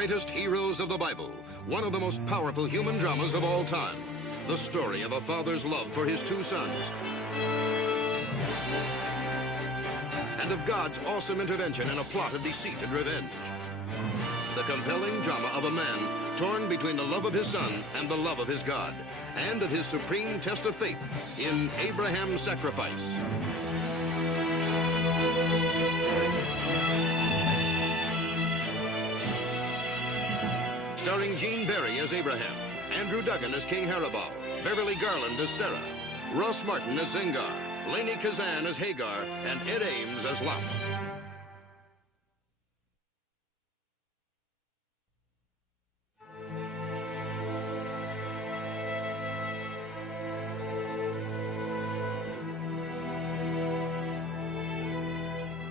greatest heroes of the Bible, one of the most powerful human dramas of all time. The story of a father's love for his two sons. And of God's awesome intervention in a plot of deceit and revenge. The compelling drama of a man torn between the love of his son and the love of his God, and of his supreme test of faith in Abraham's sacrifice. Starring Gene Barry as Abraham, Andrew Duggan as King Haribal, Beverly Garland as Sarah, Ross Martin as Zengar, Lainey Kazan as Hagar, and Ed Ames as Lot.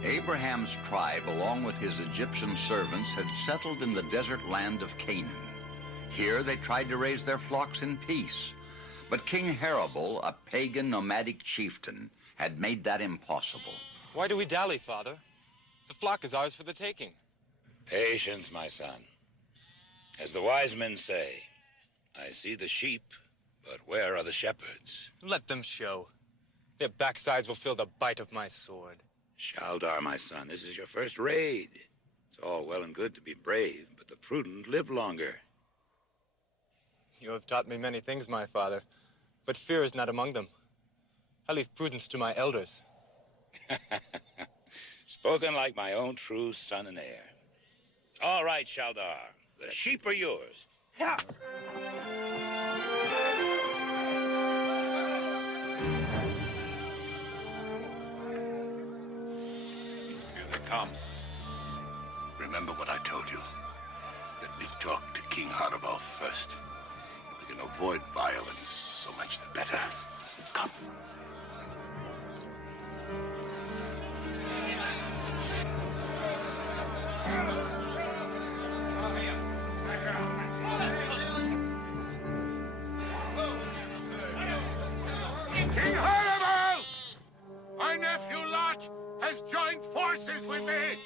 Abraham's tribe, along with his Egyptian servants, had settled in the desert land of Canaan. Here they tried to raise their flocks in peace. But King Haribal, a pagan nomadic chieftain, had made that impossible. Why do we dally, Father? The flock is ours for the taking. Patience, my son. As the wise men say, I see the sheep, but where are the shepherds? Let them show. Their backsides will feel the bite of my sword. Shaldar, my son, this is your first raid. It's all well and good to be brave, but the prudent live longer. You have taught me many things, my father, but fear is not among them. I leave prudence to my elders. Spoken like my own true son and heir. All right, Shaldar, the sheep are yours. Yeah. Come. Remember what I told you. Let me talk to King Haribal first. If we can avoid violence, so much the better. Come. King Haribal! My nephew Lot has joined forces with me.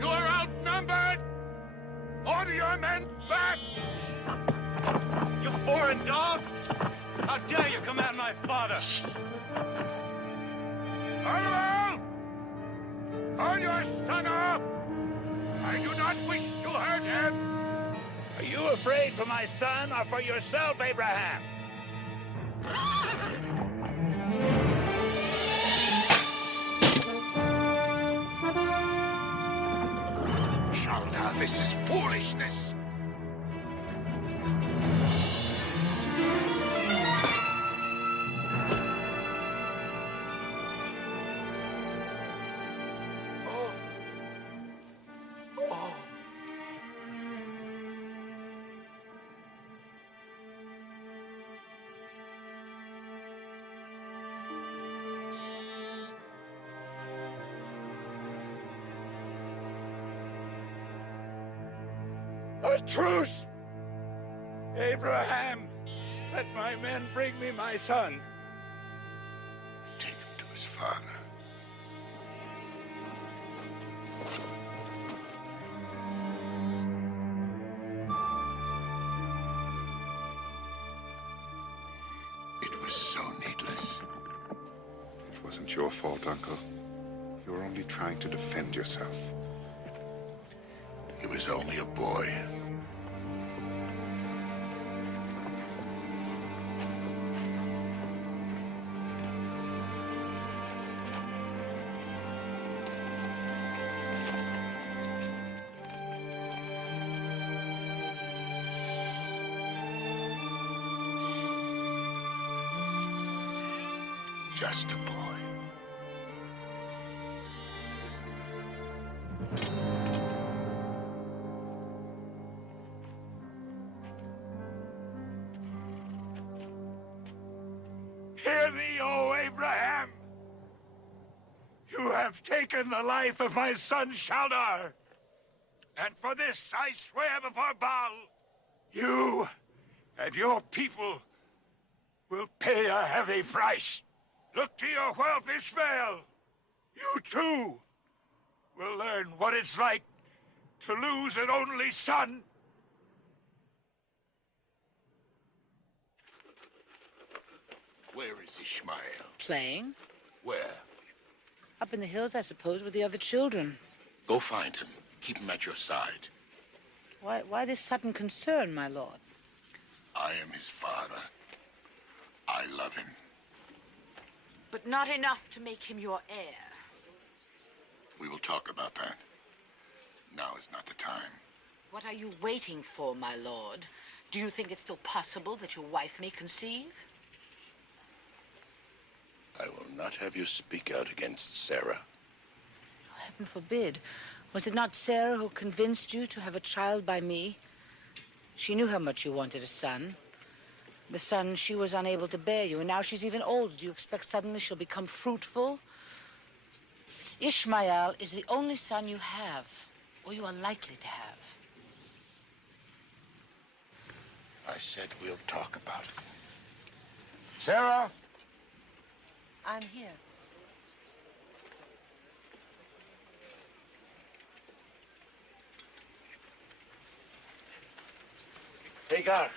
You are outnumbered. Order your men back. You foreign dog! How dare you command my father? Haribal! Call your son up. I do not wish to hurt him. Are you afraid for my son or for yourself, Abraham? Shaldar, this is foolishness. A truce! Abraham, let my men bring me my son. Take him to his father. It was so needless. It wasn't your fault, Uncle. You were only trying to defend yourself. He was only a boy. Just a boy. Hear me, O Abraham! You have taken the life of my son Shaldar, and for this I swear before Baal, you and your people will pay a heavy price. Look to your whelp Ishmael. You too will learn what it's like to lose an only son. Where is Ishmael? Playing? Where? Up in the hills, I suppose, with the other children. Go find him. Keep him at your side. Why this sudden concern, my lord? I am his father. I love him. But not enough to make him your heir. We will talk about that. Now is not the time. What are you waiting for, my lord? Do you think it's still possible that your wife may conceive? I will not have you speak out against Sarah. Oh, heaven forbid. Was it not Sarah who convinced you to have a child by me? She knew how much you wanted a son. The son she was unable to bear you, and now she's even older. Do you expect suddenly she'll become fruitful? Ishmael is the only son you have, or you are likely to have. I said we'll talk about it. Sarah! I'm here. Hagar!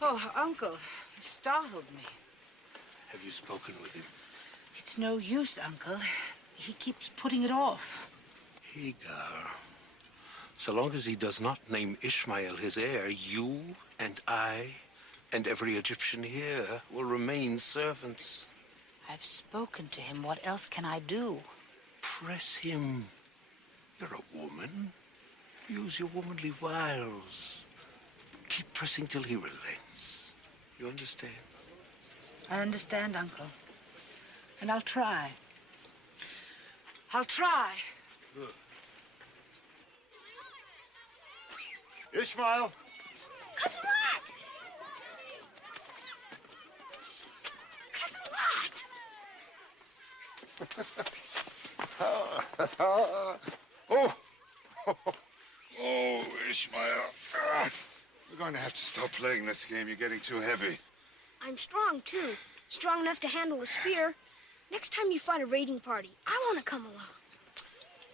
Oh, Uncle, you startled me. Have you spoken with him? It's no use, Uncle. He keeps putting it off. Hagar, so long as he does not name Ishmael his heir, you and I and every Egyptian here will remain servants. I've spoken to him. What else can I do? Press him. You're a woman. Use your womanly wiles. Keep pressing till he relents. You understand? I understand, Uncle. And I'll try. I'll try. Good. Ishmael! Cousin Lot! Cousin Lot! Oh! Oh, Ishmael. We're going to have to stop playing this game. You're getting too heavy. I'm strong, too. Strong enough to handle a spear. Next time you fight a raiding party, I want to come along.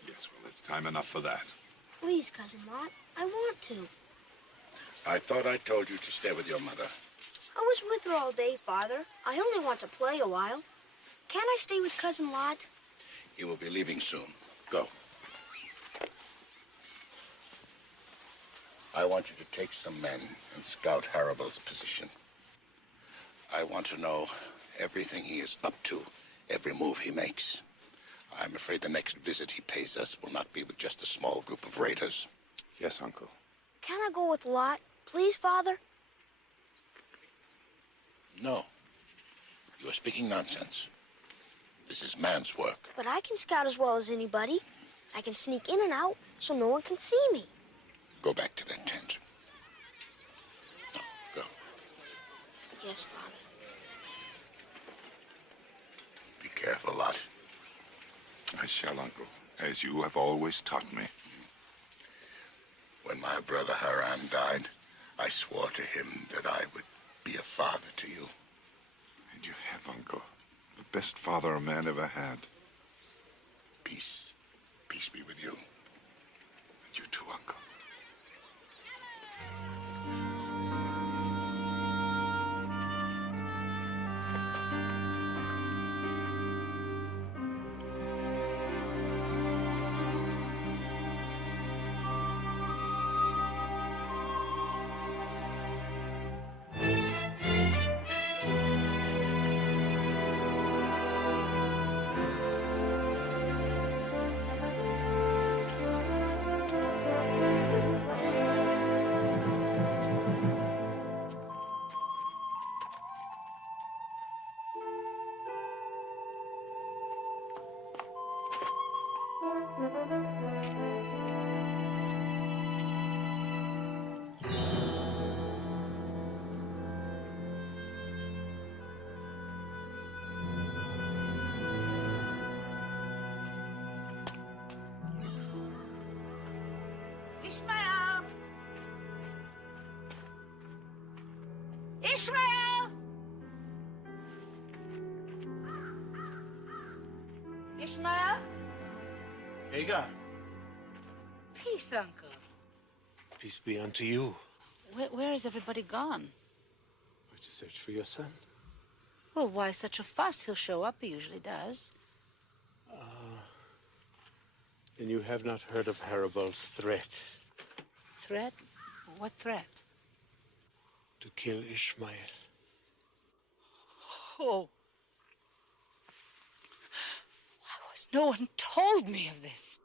Yes, well, it's time enough for that. Please, Cousin Lot. I want to. I thought I told you to stay with your mother. I was with her all day, Father. I only want to play a while. Can't I stay with Cousin Lot? He will be leaving soon. Go. I want you to take some men and scout Haribal's position. I want to know everything he is up to, every move he makes. I'm afraid the next visit he pays us will not be with just a small group of raiders. Yes, Uncle. Can I go with Lot? Please, Father? No. You are speaking nonsense. This is man's work. But I can scout as well as anybody. I can sneak in and out so no one can see me. Go back to that tent. No, go. Yes, Father. Be careful, Lot. I shall, Uncle, as you have always taught me. When my brother Haran died, I swore to him that I would be a father to you. And you have, Uncle. The best father a man ever had. Peace. Peace be with you. And you too, Uncle. Ishmael! Ishmael! Ishmael? Hagar. Peace, Uncle. Peace be unto you. Where has everybody gone? We're to search for your son. Well, why such a fuss? He'll show up. He usually does. Then you have not heard of Harabal's threat. Threat? What threat? To kill Ishmael. Oh. Why was no one told me of this?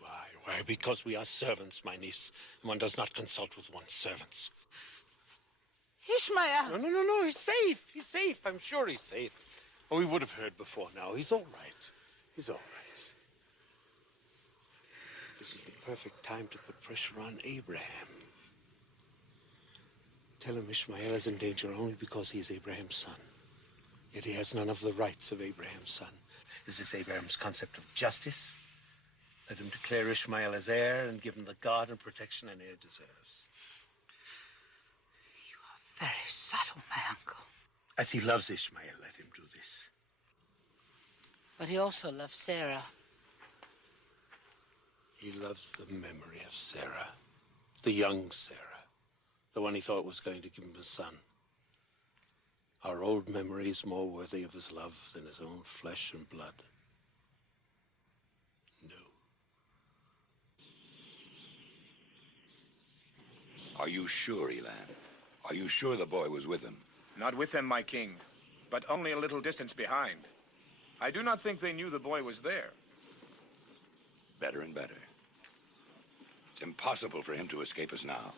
Why? Because we are servants, my niece. One does not consult with one's servants. Ishmael! No. He's safe. He's safe. I'm sure he's safe. Oh, we would have heard before now. He's all right. He's all right. This is the perfect time to put pressure on Abraham. Tell him Ishmael is in danger only because he is Abraham's son. Yet he has none of the rights of Abraham's son. Is this Abraham's concept of justice? Let him declare Ishmael as heir and give him the guard and protection an heir deserves. You are very subtle, my uncle. As he loves Ishmael, let him do this. But he also loves Sarah. He loves the memory of Sarah, the young Sarah, the one he thought was going to give him a son. Our old memory is more worthy of his love than his own flesh and blood. No. Are you sure, Elan? Are you sure the boy was with him? Not with them, my king, but only a little distance behind. I do not think they knew the boy was there. Better and better. It's impossible for him to escape us now.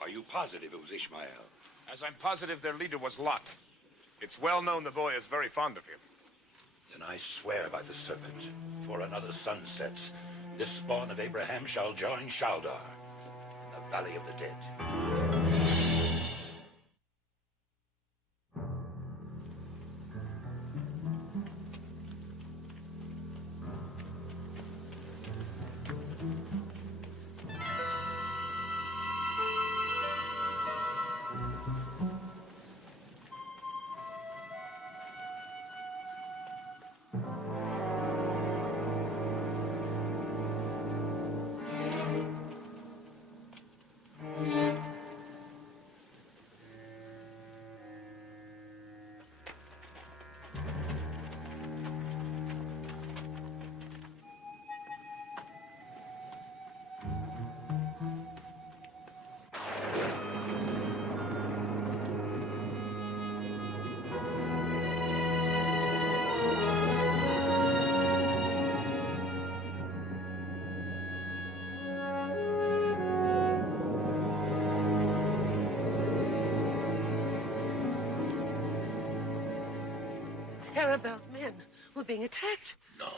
Are you positive it was Ishmael? As I'm positive their leader was Lot. It's well known the boy is very fond of him. Then I swear by the serpent, before another sun sets, this spawn of Abraham shall join Shaldar in the Valley of the Dead. Harabal's men were being attacked. No.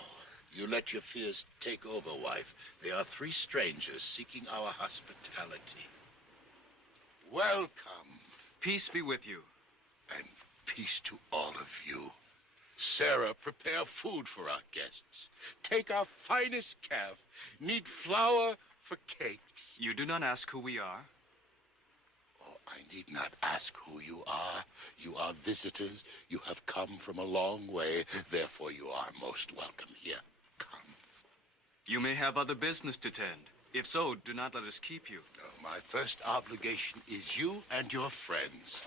You let your fears take over, wife. They are three strangers seeking our hospitality. Welcome. Peace be with you. And peace to all of you. Sarah, prepare food for our guests. Take our finest calf. Knead flour for cakes. You do not ask who we are? Oh, I need not ask who you are. You are visitors. You have come from a long way. Therefore, you are most welcome here. Come. You may have other business to tend. If so, do not let us keep you. No, my first obligation is you and your friends.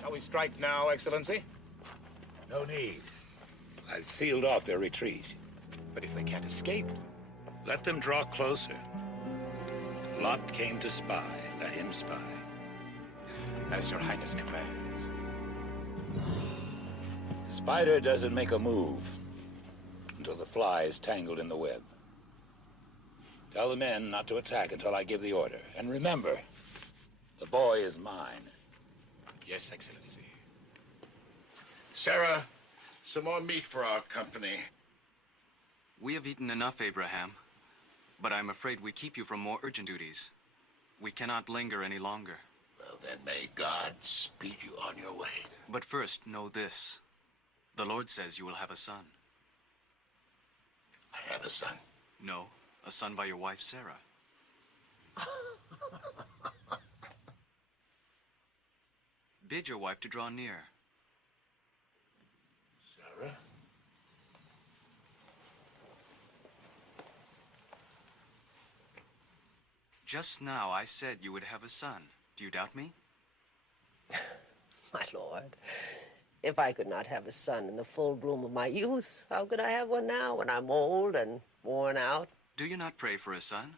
Shall we strike now, Excellency? No need. I've sealed off their retreat. But if they can't escape? Let them draw closer. Lot came to spy. Let him spy. As your Highness commands. Spider doesn't make a move until the fly is tangled in the web. Tell the men not to attack until I give the order. And remember, the boy is mine. Yes, Excellency. Sarah, some more meat for our company. We have eaten enough, Abraham. But I'm afraid we keep you from more urgent duties. We cannot linger any longer. Well, then may God speed you on your way. But first, know this. The Lord says you will have a son. I have a son. No, a son by your wife, Sarah. Bid your wife to draw near. Sarah, Just now I said you would have a son. Do you doubt me? My lord, if I could not have a son in the full bloom of my youth, how could I have one now when I'm old and worn out? Do you not pray for a son?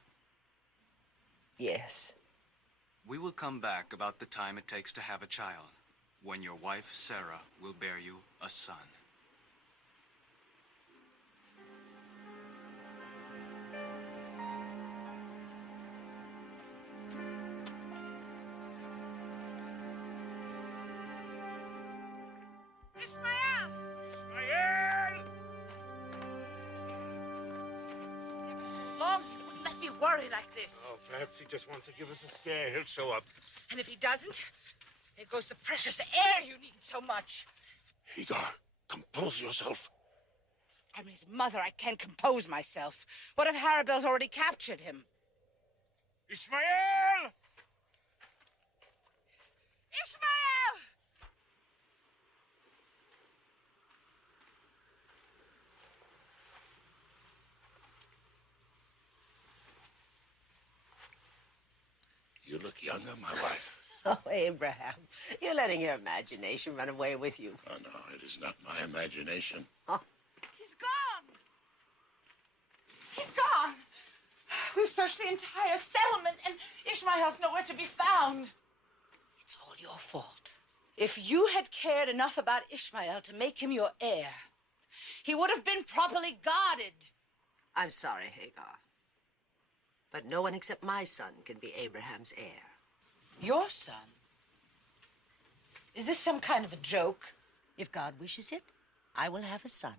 Yes. We will come back about the time it takes to have a child, when your wife, Sarah, will bear you a son. Worry like this. Oh, perhaps he just wants to give us a scare. He'll show up. And if he doesn't, there goes the precious air you need so much. Hagar, compose yourself. I'm his mother. I can't compose myself. What if Harabel's already captured him? Ishmael! Ishmael! You look younger, my wife. Oh, Abraham, you're letting your imagination run away with you. Oh, no, it is not my imagination. Oh. He's gone. He's gone. We've searched the entire settlement, and Ishmael's nowhere to be found. It's all your fault. If you had cared enough about Ishmael to make him your heir, he would have been properly guarded. I'm sorry, Hagar. But no one except my son can be Abraham's heir. Your son? Is this some kind of a joke? If God wishes it, I will have a son.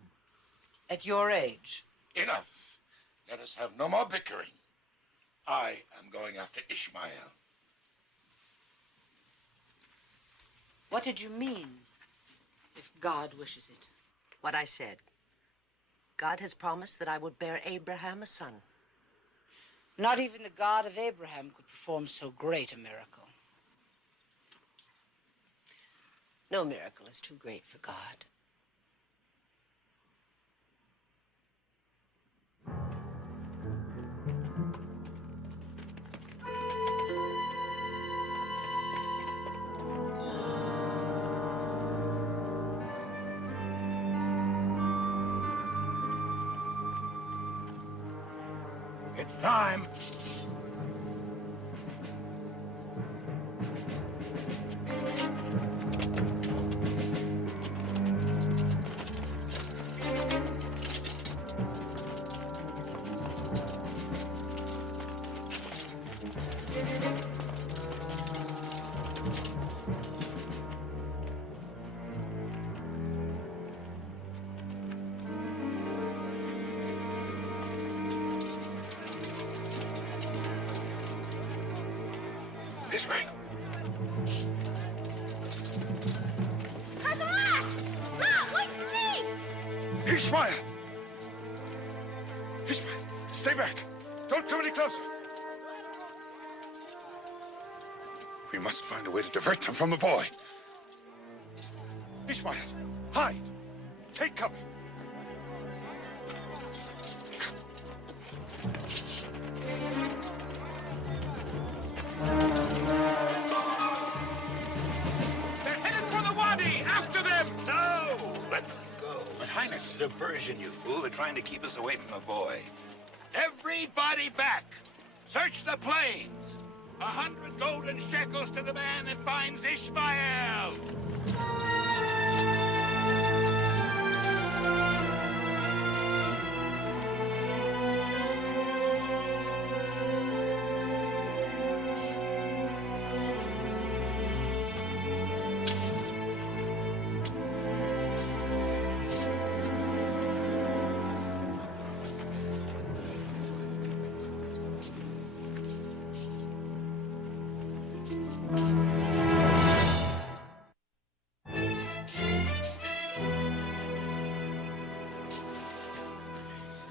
At your age? Enough. Let us have no more bickering. I am going after Ishmael. What did you mean, if God wishes it? What I said. God has promised that I would bear Abraham a son. Not even the God of Abraham could perform so great a miracle. No miracle is too great for God. It's time. This way. Ishmael! Ishmael, stay back. Don't come any closer. We must find a way to divert them from the boy. Ishmael, hide. Take cover. They're headed for the wadi! After them! No! Let them go. But Highness, diversion, you fool. They're trying to keep us away from the boy. Everybody back! Search the plains! 100 golden shekels to the man that finds Ishmael!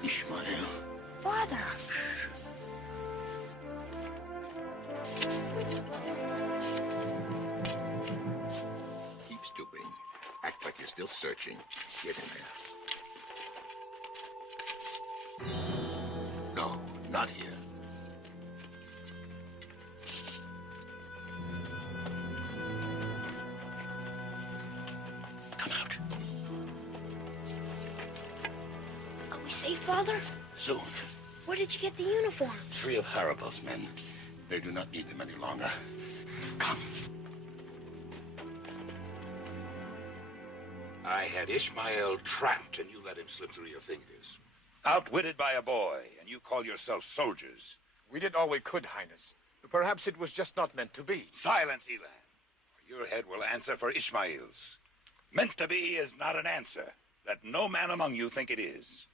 Ishmael. Father. Keep stooping. Act like you're still searching. Get in there. No, not here. safe, Father? Soon. Where did you get the uniforms? 3 of Harabal's men. They do not need them any longer. Come. I had Ishmael trapped, and you let him slip through your fingers. Outwitted by a boy, and you call yourselves soldiers. We did all we could, Highness. Perhaps it was just not meant to be. Silence, Elan. Your head will answer for Ishmael's. Meant to be is not an answer. Let no man among you think it is.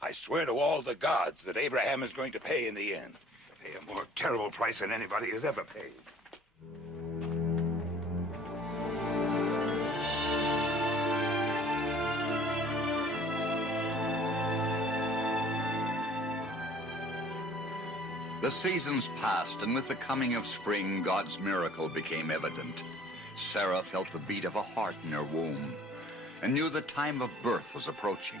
I swear to all the gods that Abraham is going to pay in the end. Pay a more terrible price than anybody has ever paid. The seasons passed, and with the coming of spring, God's miracle became evident. Sarah felt the beat of a heart in her womb and knew the time of birth was approaching.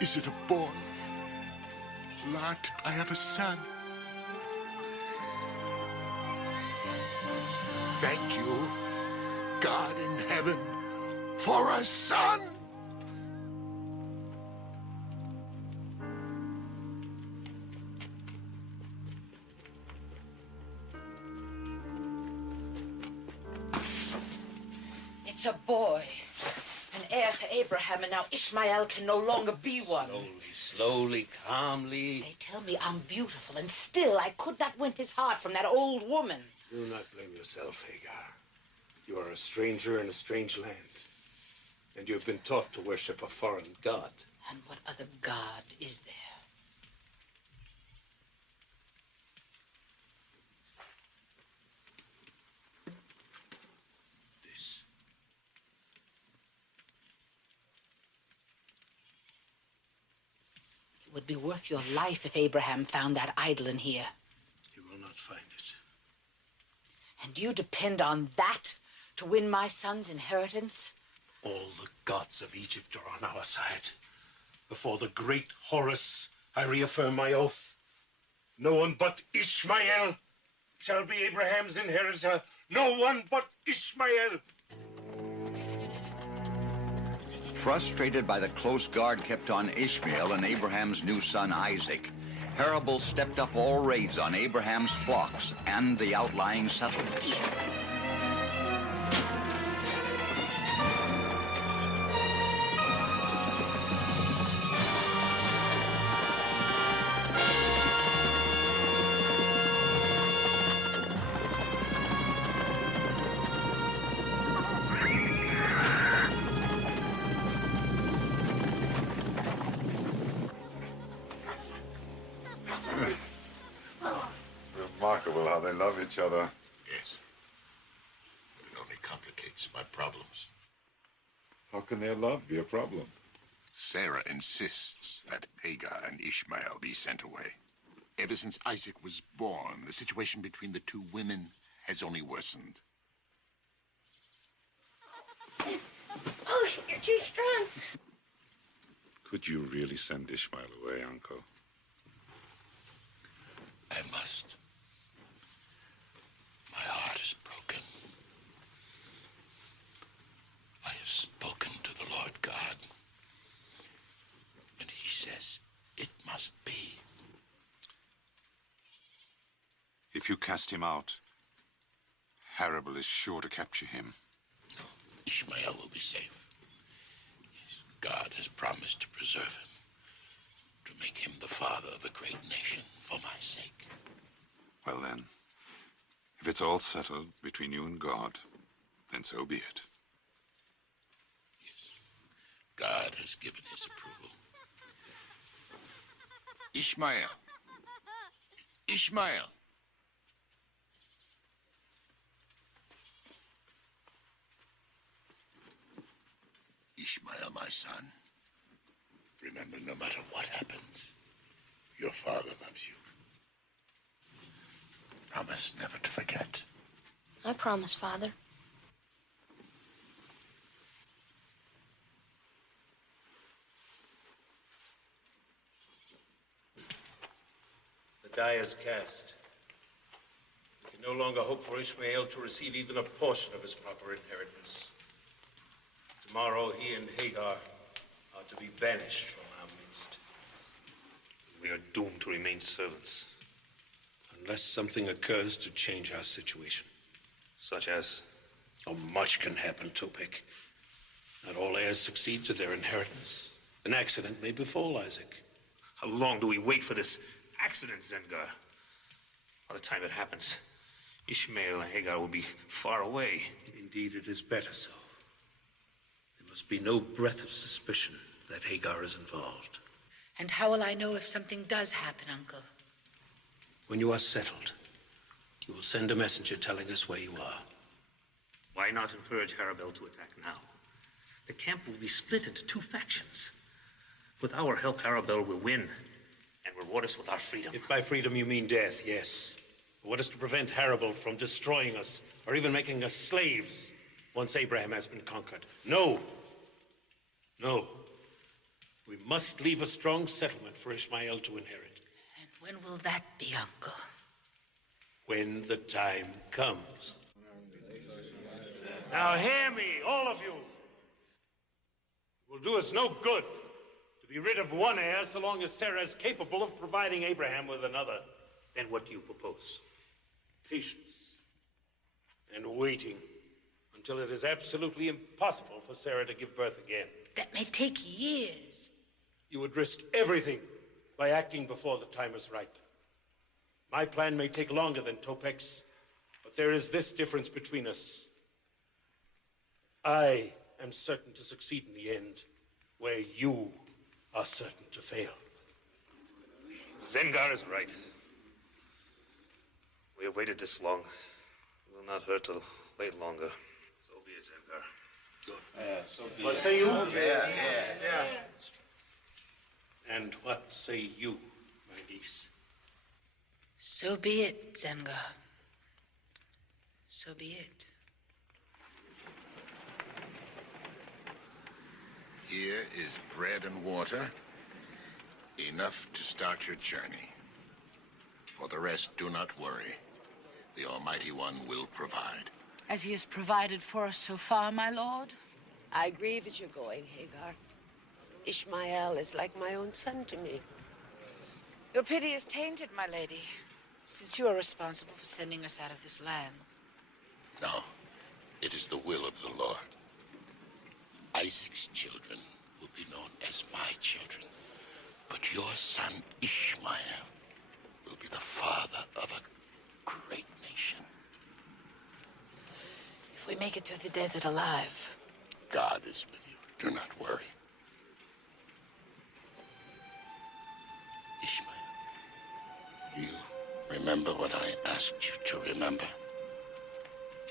Is it a boy? Lot, I have a son. Thank you, God in heaven, for a son. It's a boy. An heir to Abraham, and now Ishmael can no longer be one. Slowly, calmly. They tell me I'm beautiful, and still I could not win his heart from that old woman. Do not blame yourself, Hagar. You are a stranger in a strange land, and you have been taught to worship a foreign god. And what other god is there? It would be worth your life if Abraham found that idol in here. He will not find it. And you depend on that to win my son's inheritance? All the gods of Egypt are on our side. Before the great Horus, I reaffirm my oath. No one but Ishmael shall be Abraham's inheritor. No one but Ishmael. Frustrated by the close guard kept on Ishmael and Abraham's new son Isaac, Harabal stepped up all raids on Abraham's flocks and the outlying settlements. Remarkable how they love each other. Yes. It only complicates my problems. How can their love be a problem? Sarah insists that Hagar and Ishmael be sent away. Ever since Isaac was born, the situation between the two women has only worsened. Oh, you're too strong. Could you really send Ishmael away, Uncle? I must. My heart is broken. I have spoken to the Lord God, and he says it must be. If you cast him out, Harabal is sure to capture him. No, Ishmael will be safe. Yes, God has promised to preserve him, to make him the father of a great nation for my sake. Well then, if it's all settled between you and God, then so be it. Yes, God has given his approval. Ishmael. Ishmael. Ishmael, my son, remember, no matter what happens, Your father loves you. Promise never to forget. I promise, Father. The die is cast. We can no longer hope for Ishmael to receive even a portion of his proper inheritance. Tomorrow, he and Hagar are to be banished from our midst. We are doomed to remain servants, unless something occurs to change our situation. Such as? Oh, much can happen, Topek. Not all heirs succeed to their inheritance. An accident may befall Isaac. How long do we wait for this accident, Zengar? By the time it happens, Ishmael and Hagar will be far away. Indeed, it is better so. There must be no breath of suspicion that Hagar is involved. And how will I know if something does happen, Uncle? When you are settled, you will send a messenger telling us where you are. Why not encourage Harabel to attack now? The camp will be split into two factions. With our help, Harabel will win and reward us with our freedom. If by freedom you mean death, yes. But what is to prevent Harabel from destroying us or even making us slaves once Abraham has been conquered? No. No. We must leave a strong settlement for Ishmael to inherit. And when will that be, Uncle? When the time comes. Now hear me, all of you. It will do us no good to be rid of one heir so long as Sarah is capable of providing Abraham with another. Then what do you propose? Patience and waiting until it is absolutely impossible for Sarah to give birth again. That may take years. You would risk everything by acting before the time is ripe. My plan may take longer than Topek's, but there is this difference between us. I am certain to succeed in the end, where you are certain to fail. Zengar is right. We have waited this long. It will not hurt to wait longer. So be it, Zengar. Good. So be what say you? Yeah. And what say you, my niece? So be it, Zengar. So be it. Here is bread and water, enough to start your journey. For the rest, do not worry. The Almighty One will provide. As he has provided for us so far, my lord. I grieve as you're going, Hagar. Ishmael is like my own son to me. Your pity is tainted, my lady, since you are responsible for sending us out of this land. No, it is the will of the Lord. Isaac's children will be known as my children, but your son Ishmael will be the father of a great nation. If we make it through the desert alive, God is with you. Do not worry. Ishmael, do you remember what I asked you to remember?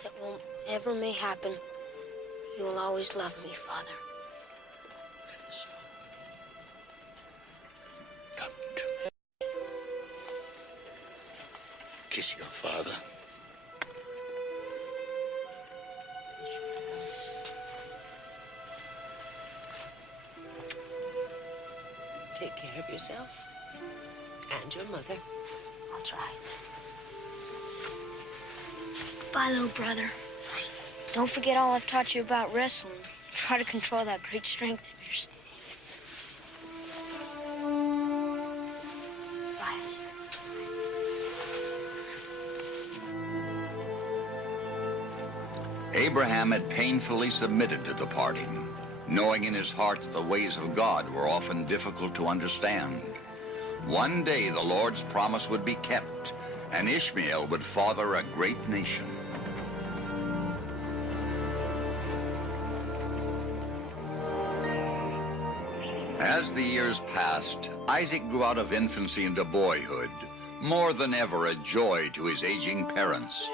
That whatever may happen, you will always love me, Father. That is so. Come to me. Kiss your father. Take care of yourself and your mother. I'll try. Bye, little brother. Don't forget all I've taught you about wrestling. Try to control that great strength of yours. Bye, Ezra. Abraham had painfully submitted to the parting, knowing in his heart that the ways of God were often difficult to understand. One day the Lord's promise would be kept, and Ishmael would father a great nation. As the years passed, Isaac grew out of infancy into boyhood, more than ever a joy to his aging parents.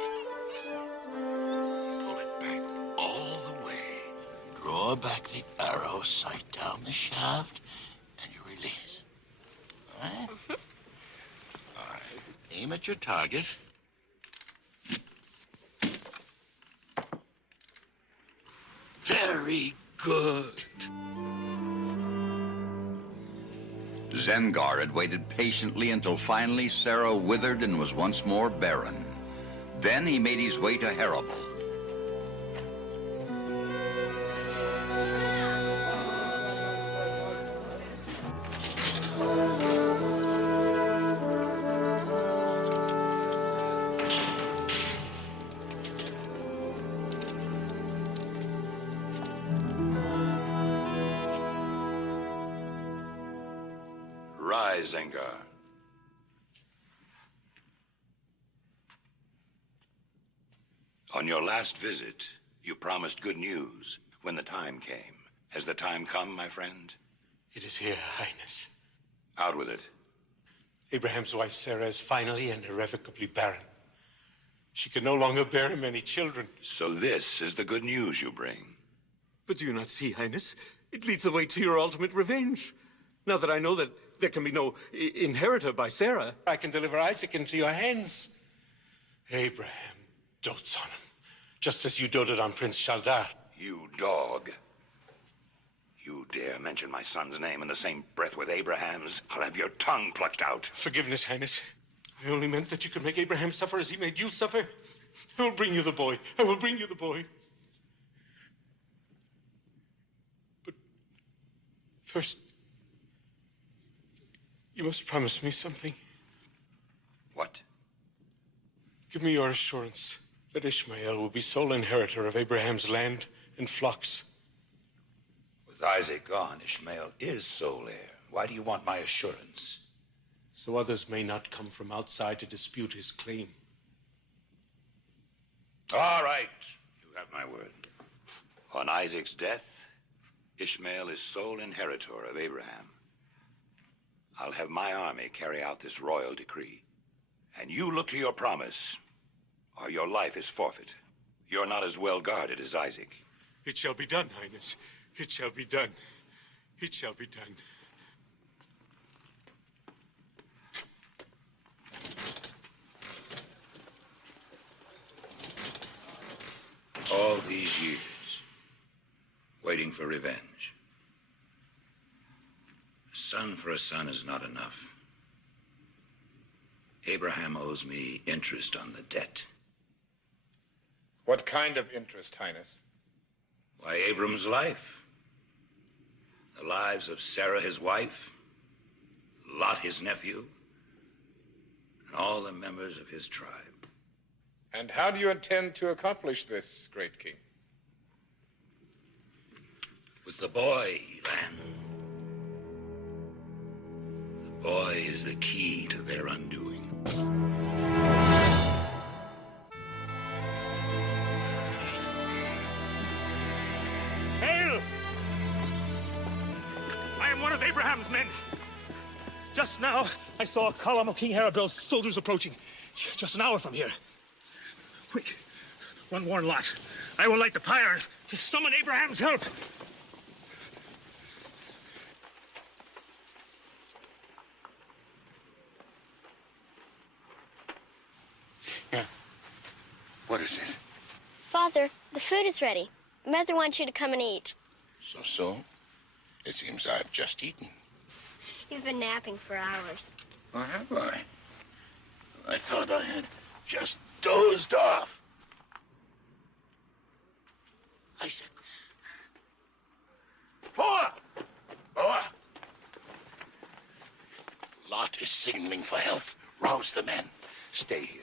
Pull it back all the way. Draw back the arrow, sight down the shaft, and you release. All right? Aim at your target. Very good. Zengar had waited patiently until finally Sarah withered and was once more barren. Then he made his way to Harable. Rise, Zengar. On your last visit, you promised good news when the time came. Has the time come, my friend? It is here, Highness. Out with it. Abraham's wife Sarah is finally and irrevocably barren. She can no longer bear him any children. So this is the good news you bring. But do you not see, Highness? It leads the way to your ultimate revenge. Now that I know that there can be no inheritor by Sarah, I can deliver Isaac into your hands. Abraham dotes on him, just as you doted on Prince Shaldar. You dog. You dare mention my son's name in the same breath with Abraham's, I'll have your tongue plucked out. Forgiveness, Highness. I only meant that you could make Abraham suffer as he made you suffer. I will bring you the boy. I will bring you the boy. But first, you must promise me something. What? Give me your assurance that Ishmael will be sole inheritor of Abraham's land and flocks. With Isaac gone, Ishmael is sole heir. Why do you want my assurance? So others may not come from outside to dispute his claim. All right. You have my word. On Isaac's death, Ishmael is sole inheritor of Abraham. I'll have my army carry out this royal decree. And you look to your promise, or your life is forfeit. You're not as well guarded as Isaac. It shall be done, Highness. It shall be done. It shall be done. All these years, waiting for revenge. A son for a son is not enough. Abraham owes me interest on the debt. What kind of interest, Highness? Why, Abram's life. The lives of Sarah, his wife, Lot, his nephew, and all the members of his tribe. And how do you intend to accomplish this, great king? With the boy, Elan. The boy is the key to their undoing. Hail! I am one of Abraham's men. Just now, I saw a column of King Harabel's soldiers approaching. Just an hour from here. Quick, one warn Lot. I will light the pyre to summon Abraham's help. Yeah. What is it? Father, the food is ready. Mother wants you to come and eat. So soon? It seems I've just eaten. You've been napping for hours. Or have I? I thought I had just dozed off. Isaac. Boa! Boa! Lot is signaling for help. Rouse the men. Stay here.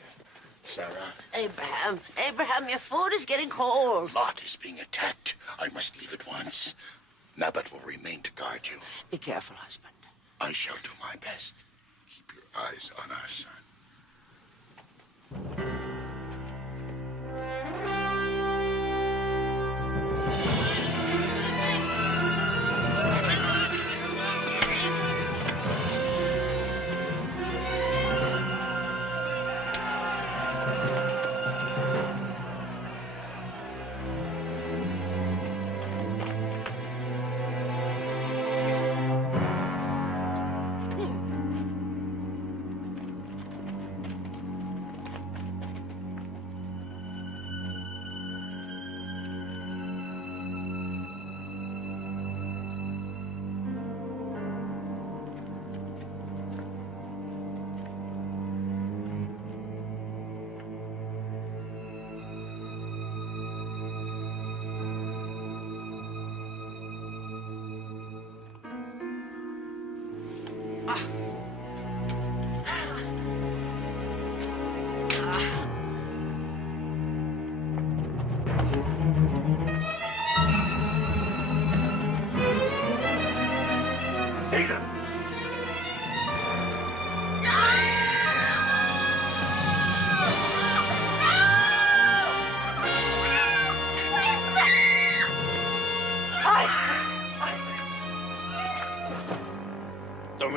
Sarah. Abraham, your food is getting cold. Lot is being attacked. I must leave at once. Nabat will remain to guard you. Be careful, husband. I shall do my best. Keep your eyes on our son.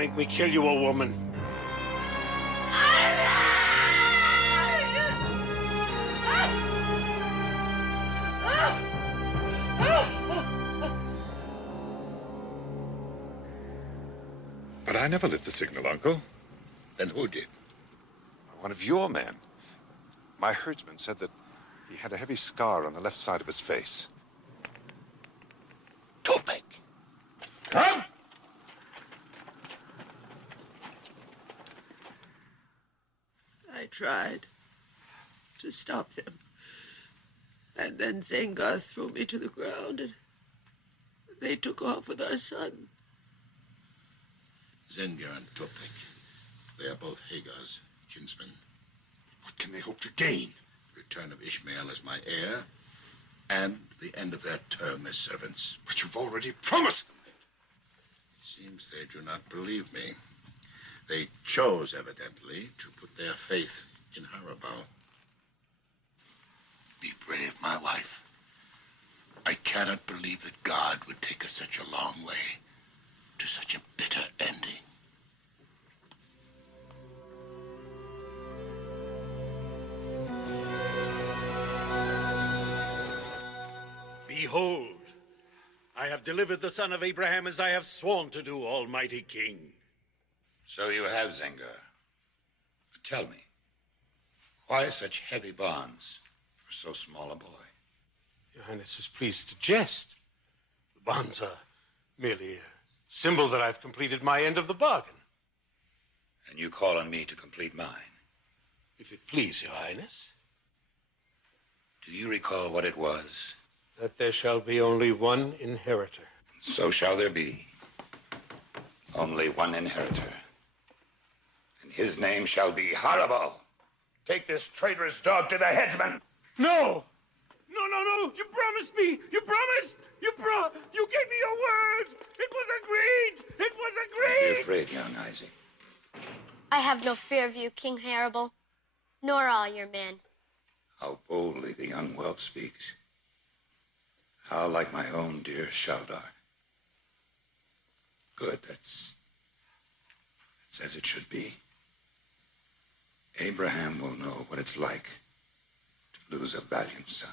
make me kill you, O woman. But I never lit the signal, Uncle. Then who did? One of your men. My herdsman said that he had a heavy scar on the left side of his face. Topek! Come! I tried to stop them. And then Zengar threw me to the ground, and they took off with our son. Zengar and Topek. They are both Hagar's kinsmen. What can they hope to gain? The return of Ishmael as my heir, and the end of their term as servants. But you've already promised them. It seems they do not believe me. They chose, evidently, to put their faith in Harabal. Be brave, my wife. I cannot believe that God would take us such a long way to such a bitter ending. Behold, I have delivered the son of Abraham as I have sworn to do, Almighty King. So you have, Zengar. But tell me, why such heavy bonds for so small a boy? Your Highness is pleased to jest. The bonds are merely a symbol that I've completed my end of the bargain. And you call on me to complete mine? If it please your Highness. Do you recall what it was? That there shall be only one inheritor. So shall there be. Only one inheritor. And his name shall be Harabal. Take this traitorous dog to the headsman. No! No! You promised me! You promised! You gave me your word! It was agreed! It was Be agreed! afraid, young Isaac. I have no fear of you, King Harabal, nor all your men. How boldly the young whelp speaks. How like my own dear Shaldar. Good, that's as it should be. Abraham will know what it's like to lose a valiant son.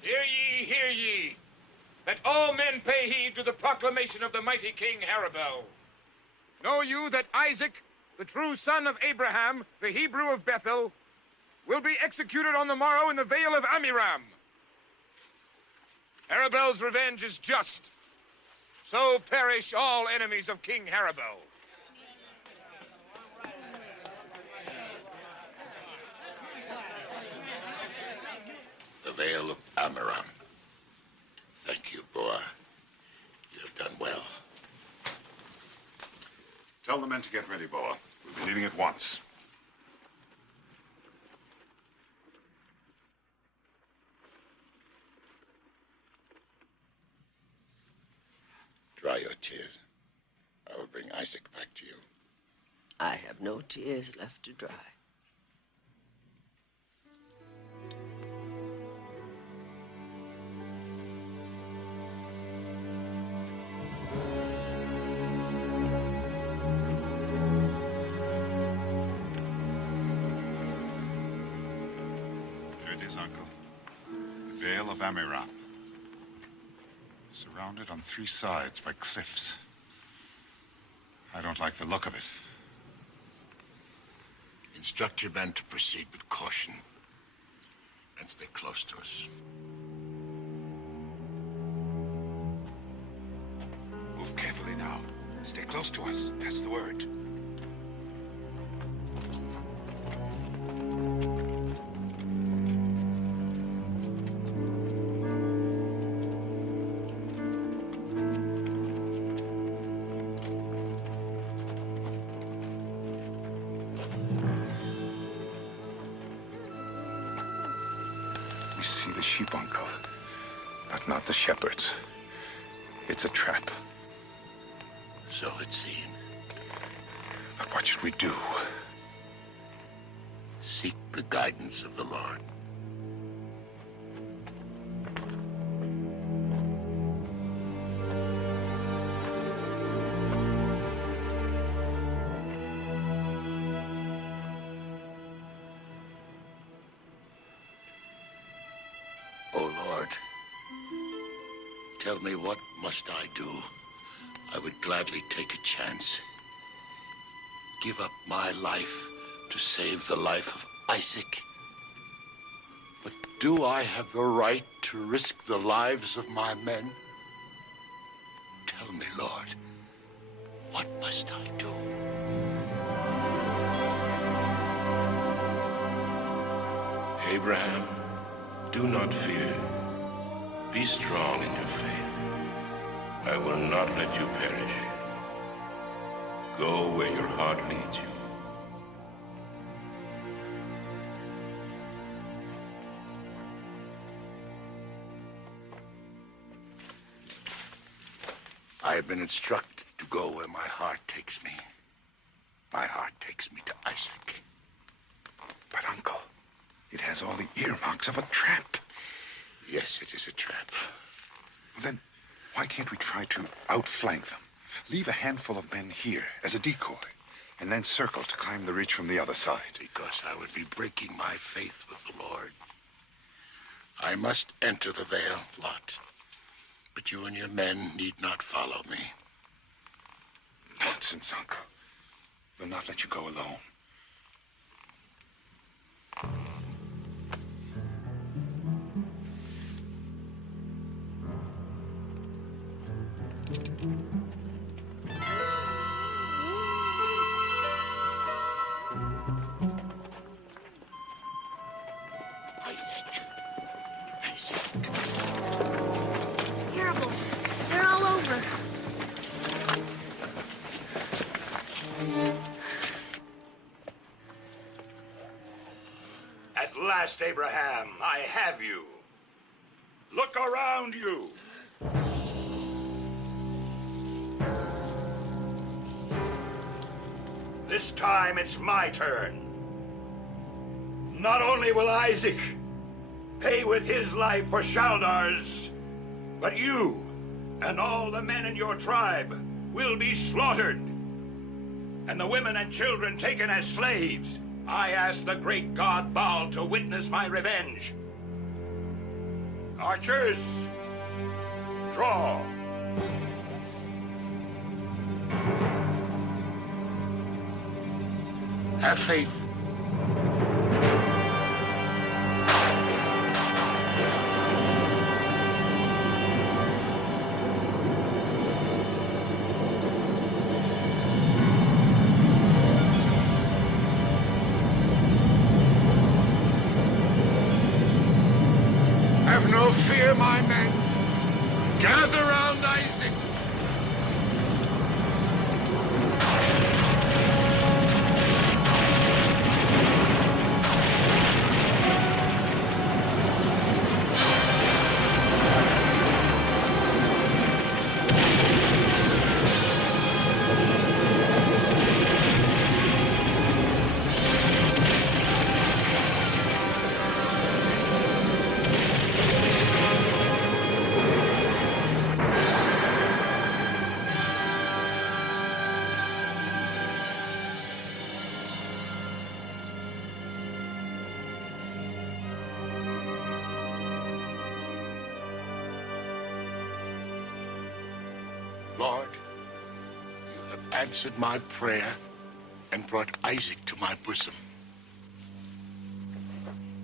Hear ye, that all men pay heed to the proclamation of the mighty King Harabal. Know you that Isaac, the true son of Abraham, the Hebrew of Bethel, will be executed on the morrow in the Vale of Amiram. Harabal's revenge is just. So perish all enemies of King Harabal. The Vale of Amiram. Thank you, Boar. You have done well. Tell the men to get ready, Boar. We'll be leaving at once. Dry your tears. I will bring Isaac back to you. I have no tears left to dry. There it is, Uncle. The Vale of Amiram. Surrounded on three sides by cliffs. I don't like the look of it. Instruct your men to proceed with caution and stay close to us. Move carefully now. Stay close to us. That's the word. We see the sheep, Uncle, but not the shepherds. It's a trap. So it seemed. But what should we do? Seek the guidance of the Lord. Oh, Lord, tell me, what must I do? I would gladly take a chance. Give up my life to save the life of Isaac. But do I have the right to risk the lives of my men? Tell me, Lord, what must I do? Abraham, do not fear. Be strong in your faith. I will not let you perish. Go where your heart leads you. I have been instructed to go where my heart takes me. My heart takes me to Isaac. But, Uncle, it has all the earmarks of a trap. Yes, it is a trap. Then why can't we try to outflank them? Leave a handful of men here as a decoy, and then circle to climb the ridge from the other side. Because I would be breaking my faith with the Lord. I must enter the vale, Lot. But you and your men need not follow me. Nonsense, Uncle. We'll not let you go alone. Terribles. They're all over. At last, Abraham, I have you. Look around you. This time it's my turn. Not only will Isaac pay with his life for Shaldar's, but you and all the men in your tribe will be slaughtered, and the women and children taken as slaves. I ask the great god Baal to witness my revenge. Archers, draw. Have faith. Have no fear, my men. Gather round Isaac. Lord, you have answered my prayer and brought Isaac to my bosom.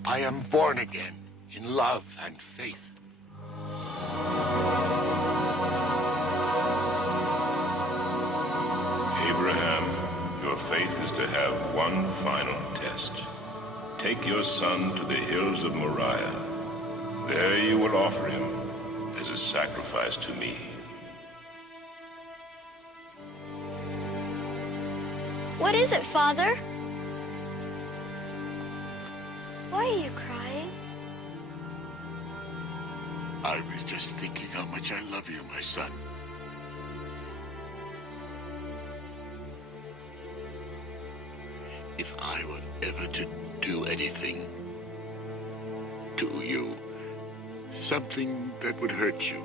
I am born again in love and faith. Abraham, your faith is to have one final test. Take your son to the hills of Moriah. There you will offer him as a sacrifice to me. What is it, Father? Why are you crying? I was just thinking how much I love you, my son. If I were ever to do anything to you, something that would hurt you,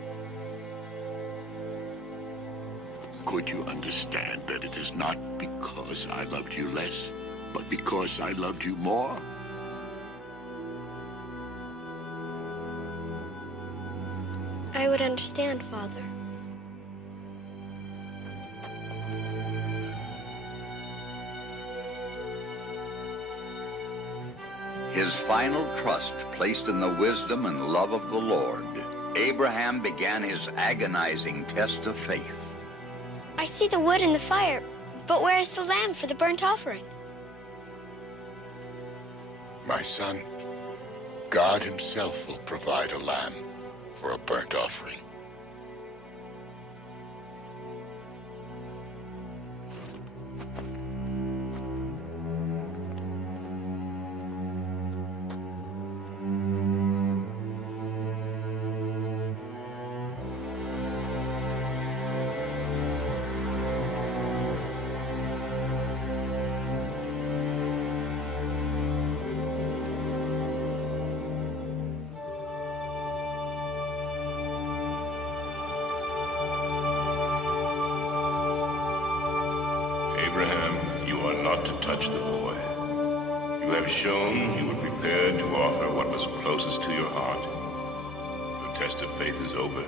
could you understand that it is not because I loved you less, but because I loved you more? I would understand, Father. His final trust placed in the wisdom and love of the Lord, Abraham began his agonizing test of faith. I see the wood and the fire, but where is the lamb for the burnt offering? My son, God himself will provide a lamb for a burnt offering. Abraham, you are not to touch the boy. You have shown you were prepared to offer what was closest to your heart. Your test of faith is over,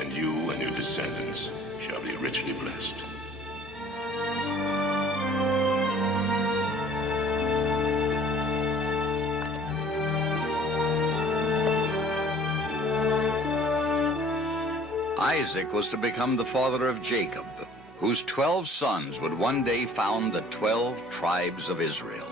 and you and your descendants shall be richly blessed. Isaac was to become the father of Jacob, whose 12 sons would one day found the 12 tribes of Israel.